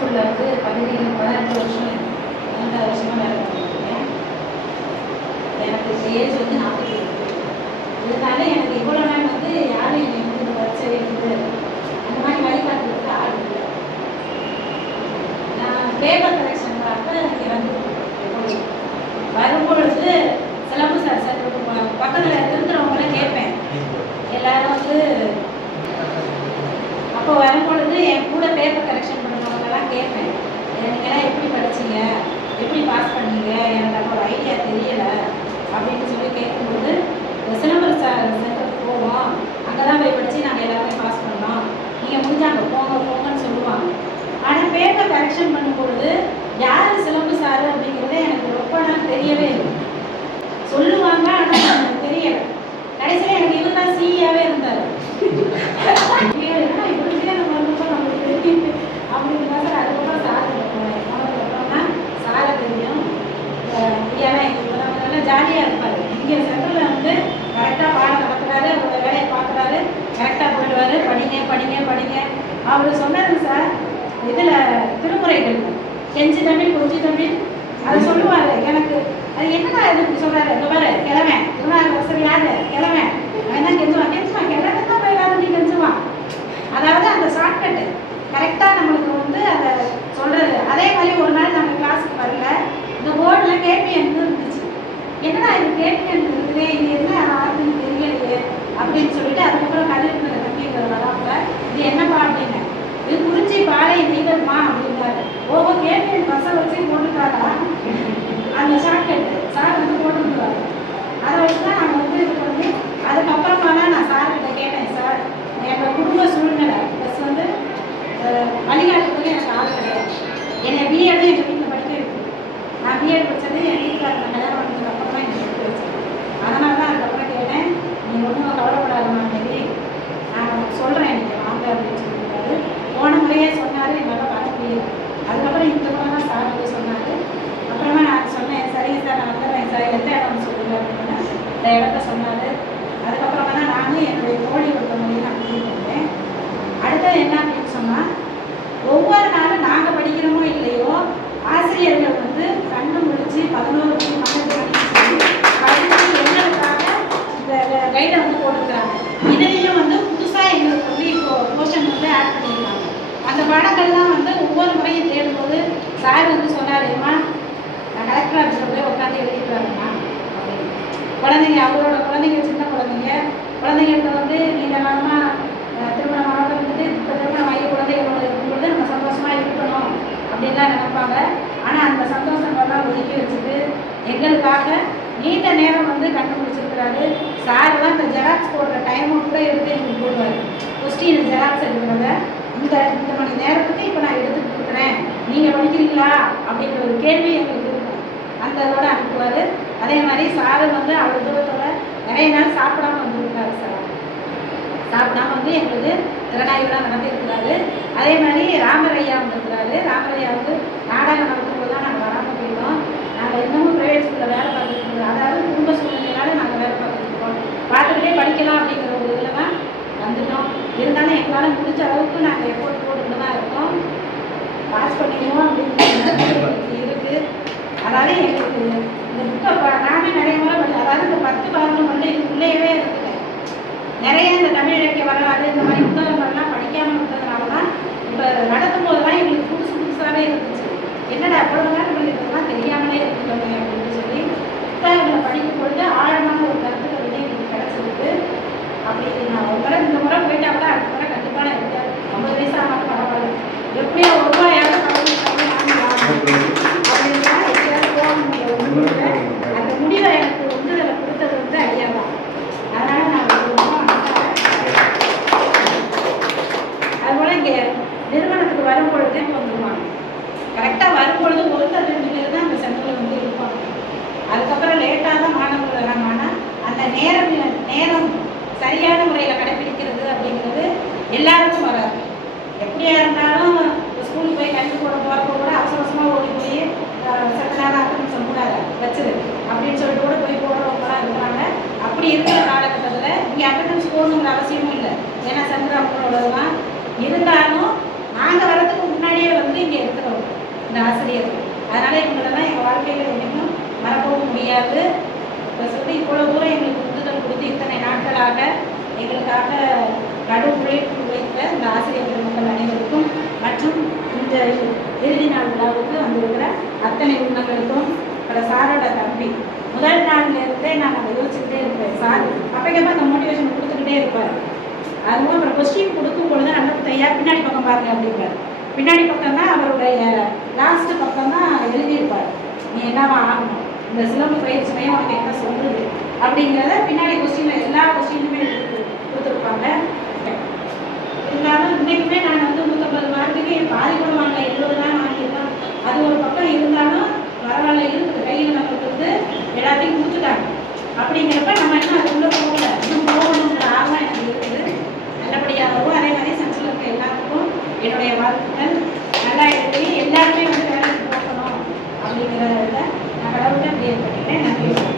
ஸ்கூலில் வந்து பகுதியில் 18 வருஷம் 2 வருஷமாக வேலை பண்ணியிருக்கேன். எனக்கு ஏஜ் வந்து 40. இதனால எனக்கு இவ்வளோ நாள் வந்து யாரும் என்னை வந்து இந்த பரிச்சை இருந்து அந்த மாதிரி வழிகாட்டுறதுக்கு ஆள் இல்லை. நான் பேப்பர் கரெக்ஷன் அப்போ இங்கே வந்து வரும்பொழுது சிலம்பு சார் பக்கத்தில் இருக்கிறவங்கள கேட்பேன். எல்லாரும் வந்து அப்போ வரும்பொழுது என் கூட பேப்பர் கரெக்ஷன் பண்ணுறவங்கெல்லாம் கேட்பேன், நீங்கள்லாம் எப்படி படிச்சீங்க, எப்படி பாஸ் பண்ணீங்க, எனக்கு அப்போ ஒரு ஐடியா தெரியலை அப்படின்னு சொல்லி கேட்கும்போது சிலம்பர் சார் சென்டருக்கு போவோம், அங்கே தான் போய் படித்து நாங்கள் எல்லாருமே பாஸ் பண்ணோம், நீங்கள் முடிஞ்சாங்க போங்கன்னு சொல்லுவாங்க. ஆனால் பேப்பர் கரெக்ஷன் பண்ணும்பொழுது யார் சிலம்பு சார் அப்படிங்கிறத எனக்கு ரொம்ப நாள் தெரியவே இல்லை. சொல்லுவாங்க, ஆனால் எனக்கு தெரியலை. கடைசியில் எனக்கு இவர் தான் சிஇயாவே இருந்தார். அப்படின்னு சார் அதுக்கப்புறம் சார் போனதுக்கப்புறம்னா சாரை தெரியும். ஏன்னா எங்களுக்கு நல்லா ஜாலியாக இருப்பார். இங்கே சென்டரில் வந்து கரெக்டாக பாடம் நடத்துகிறாரு, அவரோட வேலையை பார்க்குறாரு, கரெக்டாக போயிடுவார். படிங்க. அவர் சொன்னது சார் இதில் திருமுறைகள் கெஞ்சி தமிழ் கொஞ்சி தமிழ் அதை சொல்லுவார். எனக்கு அது என்னடா இது இப்படி சொல்கிறாரு, இந்த மாதிரி கிழமை திருநாள் வசதி யாரு கிழமை அவன் கெஞ்சுவான் கிழமை தான் போயிடாது நீ கெஞ்சுவான். அதாவது அந்த ஷார்ட்கட்டு கரெக்டாக நம்மளுக்கு வந்து அதை சொல்கிறது. அதே மாதிரி ஒரு நாள் நாங்கள் கிளாஸுக்கு வரல, இந்த போர்டில் கேபிஎன் இருந்துச்சு. என்னடா இது கேபிஎன் இருக்குது, இது என்ன ஆகுதுன்னு தெரியலையே அப்படின்னு சொல்லிட்டு அதுக்கப்புறம் கல்வி தம்பிங்கிற வராங்க, இது என்னப்பா அப்படின்னு, இது குறிஞ்சி பாலை நெய்தல்மா அப்படின்னாரு. ஓஹோ கேபிஎன் பஸ்ஸை வச்சு போட்டுட்டாரா அந்த ஷார்ட்கட்டு சார் வந்து போட்டுருந்தாரு. அதை வச்சு தான் நாங்கள் வந்து இது பண்ணி அதுக்கப்புறமா தான் நான் சார்கிட்ட கேட்டேன், சார் எங்கள் குடும்ப சூழ்நிலை ப்ளஸ் வந்து வழிகாட்டுறதுக்கு எனக்கு ஆள் கிடையாது. என்னை பிஎட் எங்கள் வீட்டில் படிக்க வைக்கணும். நான் பிஎட் படித்தது என் வீட்டில் இருந்த கல்யாணம் பண்ணதுக்கு அப்புறம் தான் எனக்கு படிக்க வச்சேன். அதனால தான் அதுக்கப்புறம் கேட்டேன், நீங்கள் ஒன்றும் கவலைப்படாத மாதிரி நான் சொல்கிறேன் நீங்கள் வாங்க அப்படின்னு சொல்லியிருக்காரு. போன முறையே சொன்னார், என்னால் வர முடியல. அதுக்கப்புறம் இந்த முறை தான் சார் வந்து சொன்னார். அப்புறமா நான் சொன்னேன், சரிங்க சார் நான் வந்துடுறேன் சார், எந்த இடம்னு சொல்லுங்க அப்படின்னா இந்த இடத்த சொன்னார். அதுக்கப்புறமா தான் நானும் என்னுடைய தோழி ஒருத்தவங்களையும் நான் கூட்டிகிட்டு வந்தேன். அடுத்தது என்ன அப்படின்னு சொன்னால், ஒவ்வொரு நாளும் நாங்கள் படிக்கிறோமோ இல்லையோ ஆசிரியர்கள் வந்து கண்ணு முடிச்சு 11 மணி 12 மணிக்கு சொல்லி படித்து எங்களுக்காக இந்த கைடை வந்து போட்டுக்கிறாங்க. இதையும் வந்து புதுசாக எங்களுக்கு வந்து இப்போ போர்ஷன் வந்து ஆட் பண்ணியிருக்காங்க. அந்த பாடங்கள்லாம் வந்து ஒவ்வொரு முறையும் தேடும்போது சார் வந்து சொன்னார், ஏமா நான் கலெக்டர் ஆஃபீஸில் போய் உட்காந்து எழுதிட்டு வரேம்மா அப்படின்னு. குழந்தைங்க அவரோட குழந்தைங்க சின்ன குழந்தைங்கள்ட்ட வந்து நீண்ட காலமாக திருமணமாக இருந்துட்டு இப்போ திருமணம் ஆகி குழந்தைகளோட இருக்கும்போது நம்ம சந்தோஷமாக இருக்கணும் அப்படின்லாம் நினைப்பாங்க. ஆனால் அந்த சந்தோஷங்கள்லாம் ஒதுக்கி வச்சுட்டு எங்களுக்காக நீண்ட நேரம் வந்து கண்டுபிடிச்சிருக்கிறாரு. சார் தான் இந்த ஜெராக்ஸ் போடுற டைமும் கூட எடுத்து எங்களுக்கு போடுவார். கொஸ்டின் ஜெராக்ஸ் எடுக்கிறத இந்த மணி நேரத்துக்கு இப்போ நான் எடுத்துகிட்டு இருக்கிறேன், நீங்கள் படிக்கிறீங்களா அப்படிங்கிற ஒரு கேள்வி எங்களுக்கு இருக்கும். அந்த இதோட அனுப்புவார். அதே மாதிரி சாரு வந்து அவ்வளோ தூரத்தோட நிறைய நாள் சாப்பிடாம வந்துருக்காரு. சாப்பிடாம வந்து எங்களுக்கு திறனாய்வுலாம் நடத்திருக்கிறாரு. அதே மாதிரி ராமரையா வந்துருக்கிறாரு. ராமரையா வந்து நாடகம் நடக்கும்போது தான் நாங்கள் வராமல் போயிட்டோம். நாங்கள் இன்னமும் ப்ரைவேட் ஸ்கூலில் வேலை பார்த்துட்டு இருக்கோம். அதாவது குடும்ப சூழ்நிலையால நாங்கள் வேலை பார்த்துட்டு இருக்கோம். பார்த்துக்கிட்டே படிக்கலாம் அப்படிங்கிற ஒரு இதில் தான் வந்துட்டோம். இருந்தாலும் எங்களால் முடிஞ்ச அளவுக்கு நாங்கள் எஃபோர்ட் போட்டுக்கிட்டு தான் இருக்கோம். பாஸ் பண்ணிடுவோம் அப்படின்னு இருக்குது. அதாவது எங்களுக்கு இந்த புக்கை நானே நிறைய முறை அதாவது இந்த 10 பாடங்கள் வந்து இதுக்குள்ளேயே இருக்குங்க. நிறைய இந்த தமிழ் இலக்கிய வரலாறு இந்த மாதிரி புத்தகங்கள்லாம் படிக்காமல் இருந்ததுனால தான் இப்போ நடத்தும் போதெல்லாம் எங்களுக்கு புதுசாகவே இருந்துச்சு. என்னடா எவ்வளோ நேரம் இதெல்லாம் தெரியாமலே இருக்குங்க அப்படின்னு சொல்லி புத்தகங்களை படிக்கும் பொழுது ஆழமான ஒரு கருத்துக்கள் வந்து எங்களுக்கு கிடச்சிருக்கு. அப்படி நான் ஒரு முறை இந்த முறை போயிட்டா கூட அடுத்த முறை கண்டிப்பாக நான் எப்படியாவது 50 வயசாக பரவாயில்ல எப்படியோ ஒரு ரூபாயாவது அப்படின்னா எப்படியாவது போக முடியும். அந்த முடிவை எனக்கு உந்துதலை கொடுத்தது வந்து ஐயா தான். அதனால நான் அதுபோல் இங்கே நிறுவனத்துக்கு வரும்பொழுதே வந்துடுவாங்க. கரெக்டாக வரும்பொழுது 1-2 பேர் தான் அந்த சென்டரில் வந்து இருப்பாங்க. அதுக்கப்புறம் லேட்டாக தான் மாணவர்கள் வராங்க. ஆனால் அந்த நேரம் சரியான முறையில் கடைபிடிக்கிறது அப்படிங்கிறது எல்லாருக்கும் வராது. எப்படியா இருந்தாலும் ஸ்கூலுக்கு போய் கல்வி போகிறப்போ கூட அவசரமாக ஓடி போய் சட்ட நேரம் அப்படின்னு சொல்லக்கூடாது வச்சுது அப்படின்னு சொல்லிட்டு கூட போய் போடுறவங்களாம் இருக்கிறாங்க. அப்படி இருக்கிற காலகட்டத்தில் இங்கே அட்டண்டன்ஸ் போகணுங்கிற அவசியமும் இல்லை. ஏன்னா சென்டர் அவங்களோட தான் இருந்தாலும் நாங்கள் வரதுக்கு முன்னாடியே வந்து இங்கே இந்த ஆசிரியர்கள். அதனால இவங்களெல்லாம் எங்கள் வாழ்க்கையில் என்னைக்கும் மறக்கவும் முடியாது. இப்போ சொல்லி இவ்வளோ தூரம் எங்களுக்கு உந்துதல் கொடுத்து இத்தனை நாட்களாக எங்களுக்காக கடும் உழைப்பு வைத்த இந்த ஆசிரியர் பெருமக்கள் அனைவருக்கும் மற்றும் இந்த இறுதி நாள் விழாவுக்கு வந்திருக்கிற அத்தனை உள்ளங்களுக்கும் அப்புறம் சாரோட தம்பி முதல் நாள்லேருந்தே நான் அதை யோசிச்சுக்கிட்டே இருப்பேன். சார் அப்போக்கேப்பா அந்த மோட்டிவேஷன் கொடுத்துக்கிட்டே இருப்பார். அதுவும் அப்புறம் கொஸ்டின் கொடுக்கும் பொழுது நல்ல தையா பின்னாடி பக்கம் பாருங்க அப்படிம்பார். பின்னாடி பக்கம் தான் அவருடைய லாஸ்ட் பக்கம் தான் எழுதியிருப்பார். நீ என்னவா ஆகணும், இந்த சிலம்பு பயிற்சி மையம் உனக்கு என்ன சொல்லுது அப்படிங்கிறத பின்னாடி கொஸ்டினில் எல்லா கொஸ்டினுமே கொடுத்துருப்பாங்க. இருந்தாலும் இன்றைக்குமே நான் வந்து 150 மார்க்குக்கு பாதி கூட வாங்க 70 தான் வாங்கியிருக்கோம். அது ஒரு பக்கம் இருந்தாலும் பரவாயில்ல இருக்குது. கையில் நம்மளுக்கு வந்து எல்லாத்தையும் கொடுத்துட்டாங்க. அப்படிங்கிறப்ப நம்ம இன்னும் அதுக்குள்ளே போகல, இன்னும் போகணுங்கிற ஆர்வம் எனக்கு இருக்குது. நல்லபடியாகவும் அதே மாதிரி சென்டரில் இருக்க எல்லாத்துக்கும் என்னுடைய வாழ்த்துக்கள். நல்லா எழுதி எல்லாருமே வந்து வேலைக்கு போகணும் அப்படிங்கிறத நான் கடவுள்கிட்ட ப்ரேயர் பண்ணிக்கிறேன். நன்றி.